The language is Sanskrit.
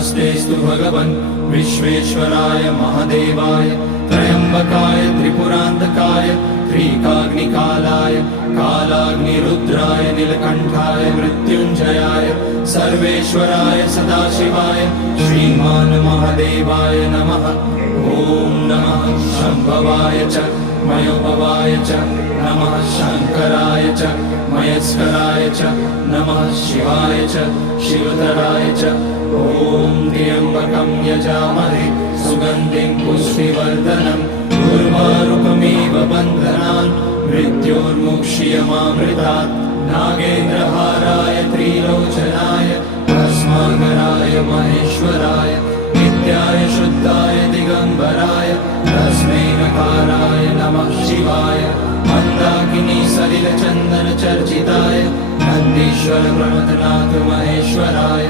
नमस्तेस्तु भगवन् विश्वेश्वराय महादेवाय त्र्यम्बकाय त्रिपुरान्तकाय त्रिकाग्निकालाय कालाग्निरुद्राय नीलकण्ठाय मृत्युञ्जयाय सर्वेश्वराय सदाशिवाय श्रीमान् महादेवाय नमः। ॐ नमः शम्भवाय च मयोभवाय च नमः शङ्कराय च मयस्कराय च नमः शिवाय च शिवतराय च। ॐ त्र्यम्बकं यजामहे सुगन्धिं पुष्टिवर्धनम् उर्वारुकमिव बन्धनान् मृत्योर्मुक्षीयमामृतात्। नागेन्द्रहाराय त्रिलोचनाय भस्माकराय महेश्वराय नित्याय शुद्धाय दिगम्बराय तस्मै नकाराय नमः शिवाय। मन्दाकिनी सलिलचन्दनचर्चिताय नन्दीश्वर प्रमथनाथ महेश्वराय